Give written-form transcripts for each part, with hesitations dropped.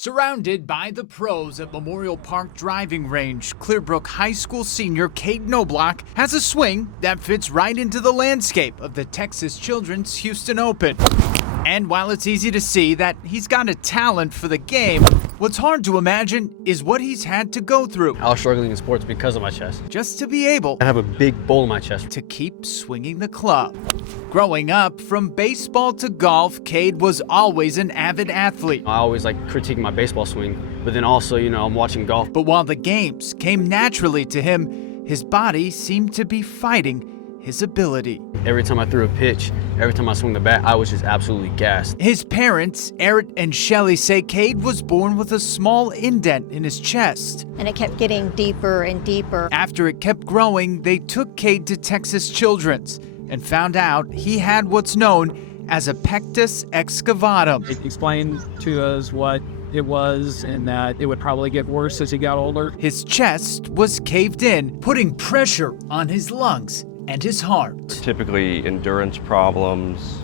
Surrounded by the pros at Memorial Park Driving Range, Clearbrook High School senior Kade Knobloch has a swing that fits right into the landscape of the Texas Children's Houston Open. And while it's easy to see that he's got a talent for the game, what's hard to imagine is what he's had to go through. I was struggling in sports because of my chest. Just to be able I have a big bowl in my chest. to keep swinging the club. Growing up, from baseball to golf, Kade was always an avid athlete. I always like critiquing my baseball swing, but then also, I'm watching golf. But while the games came naturally to him, his body seemed to be fighting his ability. Every time I threw a pitch, every time I swung the bat, I was just absolutely gassed. His parents, Eric and Shelley, say Kade was born with a small indent in his chest. And it kept getting deeper and deeper. After it kept growing, they took Kade to Texas Children's and found out he had what's known as a pectus excavatum. They explained to us what it was and that it would probably get worse as he got older. His chest was caved in, putting pressure on his lungs and his heart. Typically endurance problems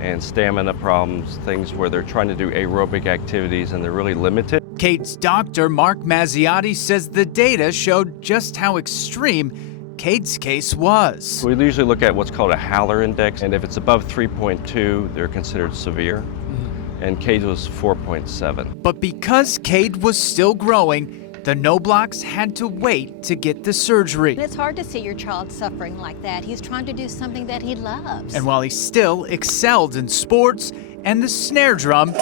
and stamina problems, things where they're trying to do aerobic activities and they're really limited. Kade's doctor, Mark Mazziotti, says the data showed just how extreme Kade's case was. We usually look at what's called a Haller index, and if it's above 3.2, they're considered severe, and Kade was 4.7. But because Kade was still growing, the Knoblochs had to wait to get the surgery. And it's hard to see your child suffering like that. He's trying to do something that he loves. And while he still excelled in sports and the snare drum,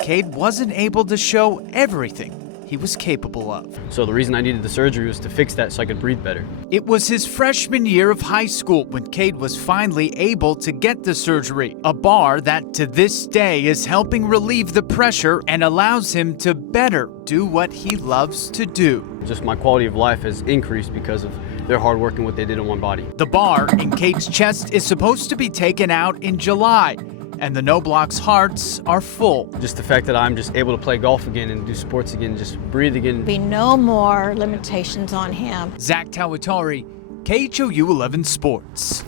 Kade wasn't able to show everything he was capable of. So the reason I needed the surgery was to fix that so I could breathe better. It was his freshman year of high school when Kade was finally able to get the surgery, a bar that to this day is helping relieve the pressure and allows him to better do what he loves to do. Just my quality of life has increased because of their hard work and what they did in one body. The bar in Kade's chest is supposed to be taken out in July, and the Knoblochs' hearts are full. Just the fact that I'm just able to play golf again and do sports again, just breathe again. Be no more limitations on him. Zach Tawatari, KHOU 11 Sports.